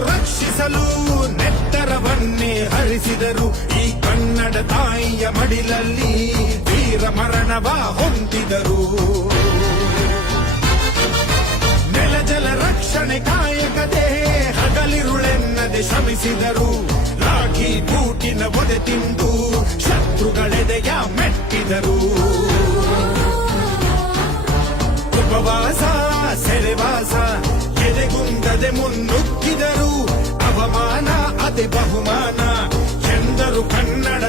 ರಕ್ಷಿಸಲು ನೆತ್ತರವನ್ನೇ ಹರಿಸಿದರು. ಈ ಕನ್ನಡ ತಾಯಿಯ ಮಡಿಲಲ್ಲಿ ವೀರ ಮರಣವ ಹೊಂದಿದರು. ನೆಲಜಲ ರಕ್ಷಣೆ ಕಾಯಕತೆ ಹಗಲಿರುಳೆನ್ನದೆ ಶ್ರಮಿಸಿದರು. ಲಾಠಿ ಬೂಟಿನ ಒದೆ ತಿಂದು ಶತ್ರುಗಳೆದೆಯ ಮೆಟ್ಟಿದರು. ಉಪವಾಸ ಸೆರೆವಾಸ ಎದೆಗುಂದದೆ ಮುನ್ನುಗ್ಗಿದರು. ಅವಮಾನ ಅದೆ ಬಹುಮಾನ ಎಂದರು ಕನ್ನಡ